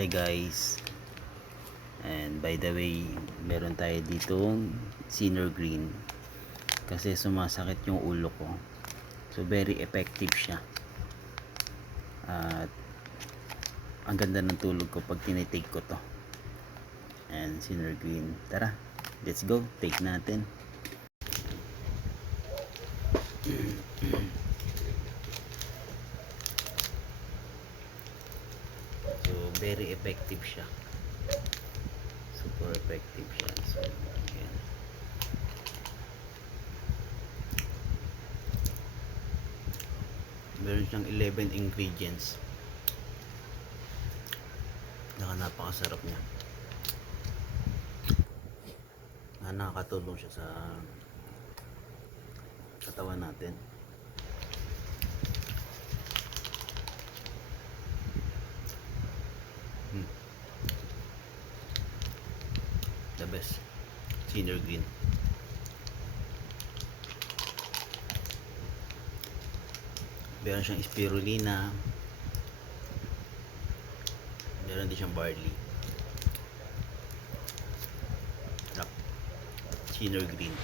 Hey guys, and by the way, meron tayo ditong Sinner Green kasi sumasakit yung ulo ko, so very effective siya at ang ganda ng tulog ko pag tinitake ko to. And Sinner Green, tara, let's go, take natin. So very effective siya, super effective siya. So ayan, meron siyang 11 ingredients, napakasarap niya. Nakakatulong siya sa katawan natin. The best Sinner Green. Meron siyang spirulina, meron din siyang barley. Sinner Green.